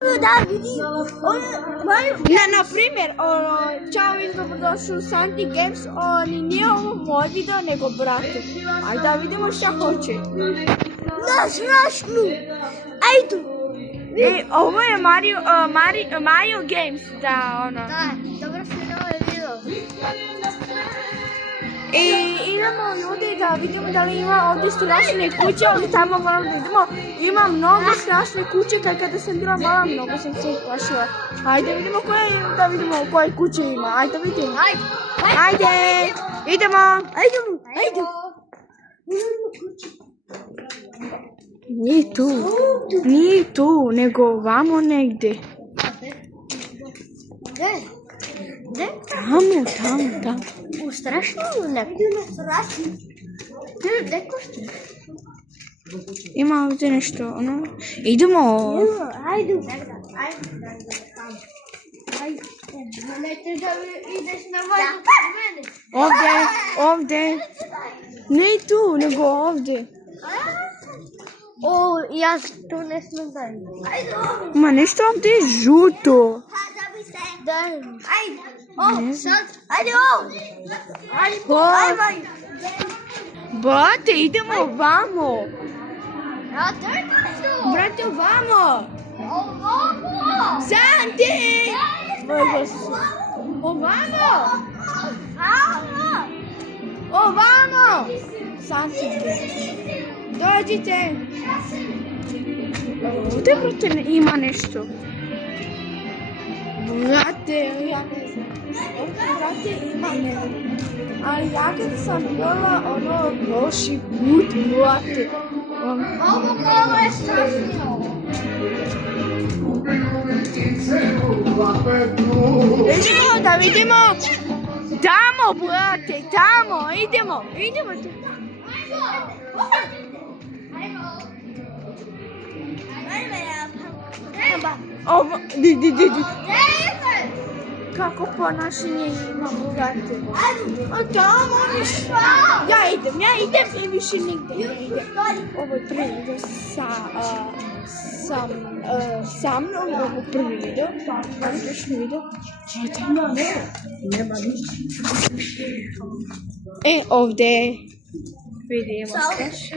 Da, vidi, Na primjer, čao i dobrodošli u Santi Games, nije ovo moj video, nego brate. Ajde da vidimo šta hoće. našnu. Ajde. Ovo je Mario Games, da, ono. Da, dobro se zove video. I idemo ljudi da vidimo da li ima ovdje strašne kuće, ovdje tamo moramo da idemo. Ima mnogo strašne kuće, kada sam bila mala, mnogo sam se plašila. Ajde vidimo da vidimo koje kuće ima, ajde vidimo. Ajde, idemo. Nije tu, nego vamo negdje. Gde? Tamo. U strašnu neku. Gde košta? Ima ovdje nešto, ono. Idemo. Ajde. Nećeš da ideš na vajdu kod mene. Ovdje. Ne tu, nego ovdje. O, ja tu ne smijem da idem. Ma nešto ovdje je žuto. Da. Ajde. Sad. Ajde Brate, idemo vamo. Brate, Brate, vamo. ovamo. Santi! Ovamo! Santi. Dođite. Ovdje, brate, ima nešto. Brate, ja ne znam. Ovdje, brate, ima nešto. Ali ja kad sam bila prošli put, brate. Ovo malo je strašno. Idemo da vidimo. Tamo, brate, tamo. Idemo tu. Ovo, di. Kako ponašanje ima, brate? Tamo više. Ja idem i više nigdje ne idem. Ovo je prvi video sa mnom, ovo je prvi video. Ovo je još video. Nema ništa. Ovdje vidimo straše.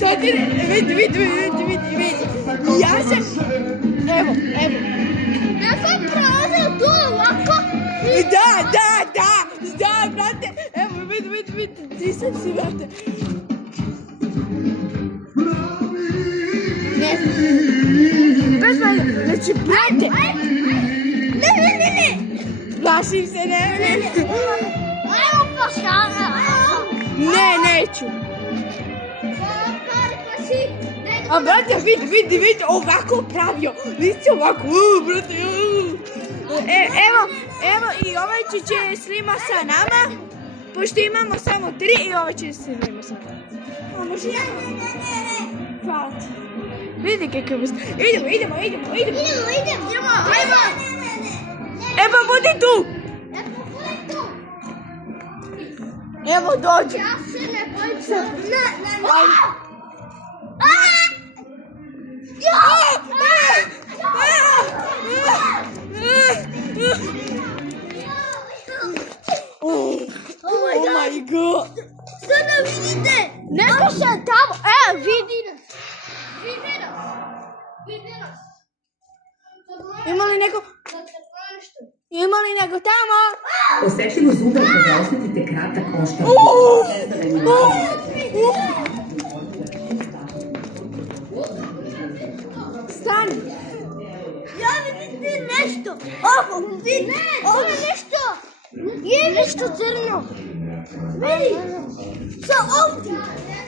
Sad vidi. Ja sam... Evo. Ja sam prolazila tu ovako. Da, brate. Evo, vidi. Ti sam si, brate. Ne. Bez mene. Znači, brate. Ne. Plašim se, ne. Evo pošala. Ne, neću. A brate, vidi, ovako pravio. Nisi ovako, brate. Evo i ovaj će slima sa nama. Pošto imamo samo 3 i ovaj će slima sa nama. Može ja? Hvala ti. Vidi kakav je. Idemo. Idemo. Evo, budi tu. Evo, dođe. Ja se ne bojim se. Ne. Oh my god. Sada vidite. Neko se tamo. Vidi nas. Ima li neko tamo? Osetljivo zube kada osjetite kratak oštar. Stani. Ja vidite nešto. Ovo vidi. Ovo je nešto. Je nešto crno. Vidi. Sa ovdje.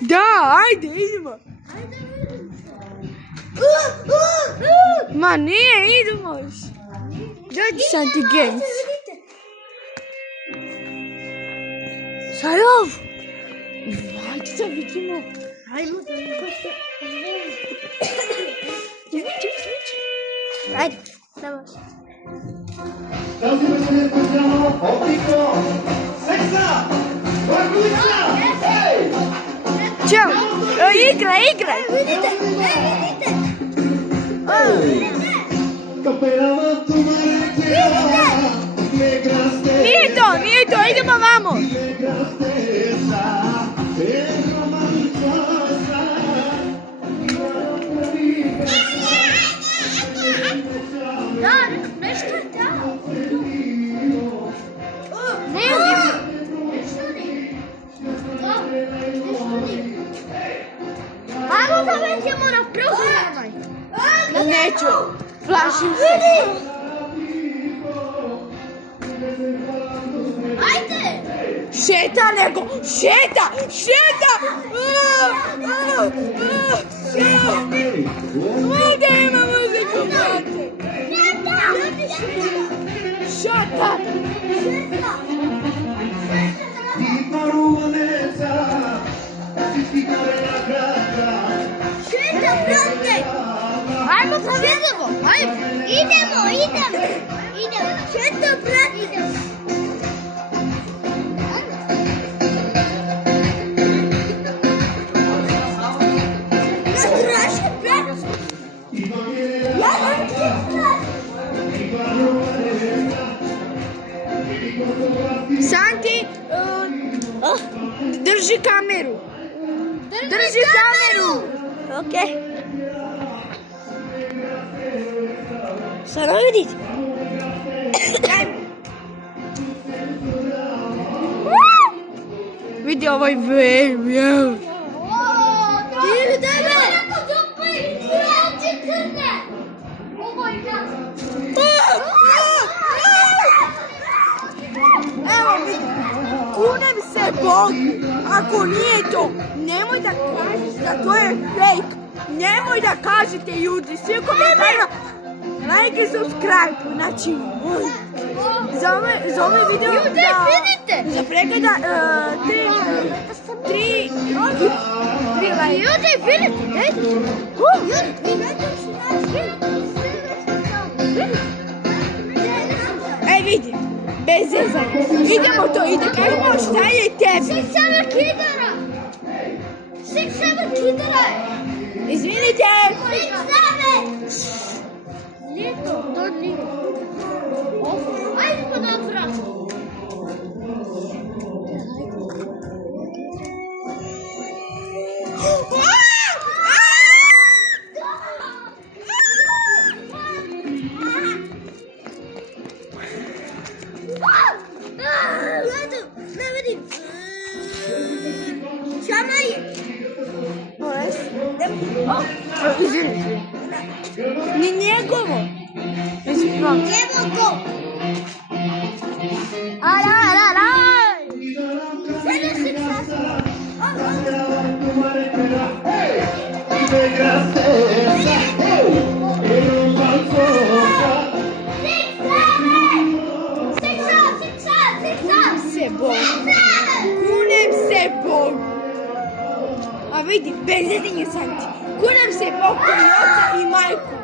Da, ajde, idemo. Ma nije, idemo. Dođi Santi Games. Šta je ovo? Ajde da vidimo. Ajmo da vidimo. Ajde. Давай. Тази вечер е специално Опико! Секса! Ćao. Igraj. Vidite. Nije to, idemo vamo. Da, nešto je tamo. Ajmo da većemo na program. Neću, plašim se. Ajde! Šeta! Ovdje ima muziku, brate. Šeta! Šeta, brate! Ajmo povedemo! Idemo! Šeta, brate! Idemo! Santi, drži kameru. Ok. Sada vidite. Vidi ovaj veo. Evo vidi, kunem se Bogu, ako nije to, nemoj da kažeš da to je fake. Nemoj da kažete ljudi, svi u komentarima, like i subscribe, znači, za ovaj video Ljudi, vidite! za pregleda 3 like. Ljudi, vidite! Ej, vidi, bez zezanja. Idemo to, kažemo šta je tebi. 6-7 kidara! Izvinite. 6-7! Nije to nije. Ajde pa napravim. Ne vidim. Čamaj. Izvinite. Ni njegovo. Njegovo. Ara. Sada se časa. Kunem se Bogu. A vidi, bezedinje Santi. Kunem se Bogu i oca i majku.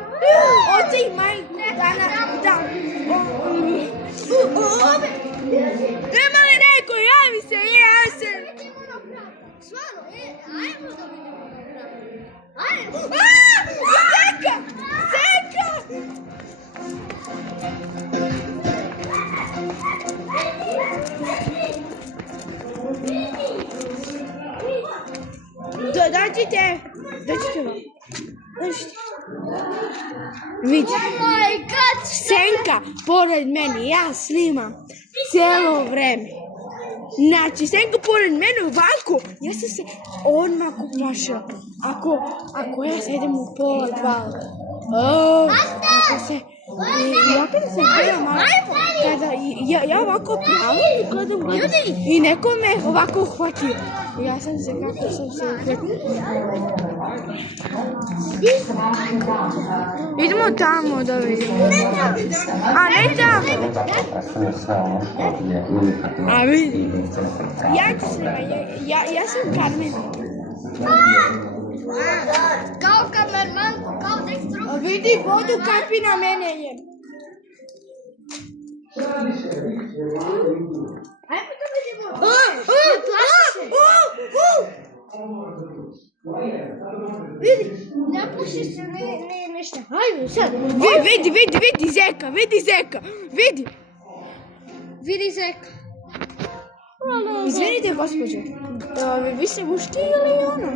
Oca i majku da. Nema li neko, javi se, ja se. Stvarno, ajmo da vidimo. Ajmo. Seka! Dođite vam. Vidi. Oh my god! Senka pored mene, ja snimam cijelo vreme. Znači, Senka pored mene ovako, ja sam se odmah uplašila. Ako ja sedem u pola 2. Ako se... Ja kada sam bila malo, kada ja ovako plavam i gledam i neko me ovako uhvatio. Ja sam se, kako sam se uhvatila. Idemo tamo da vidimo. A ne tamo. A vidi. Ja ću snimati, ja sam Carmen. Kao kamerman, kao Dextro. Vidi, vodu kapi na mene je. Ajmo da vidimo. Ne plaši se. Vidi, ne plaši se ništa. Hajde, sad. Vidi zeka, vidi. Vidi zeka. Izvinite, gospođo. Vi ste muški ili ono?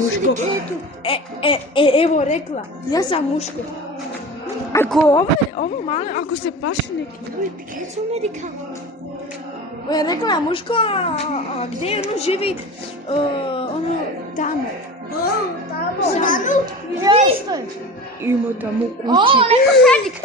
Muško. Evo rekla, ja sam muško. Ako ovo malo, ako se paši neki... Ovo je pikeca u medika. Rekla je muško, a gdje ono živi? Ono tamo. Tamo. Jeste. Ima tamo kući. O, neko Fedik.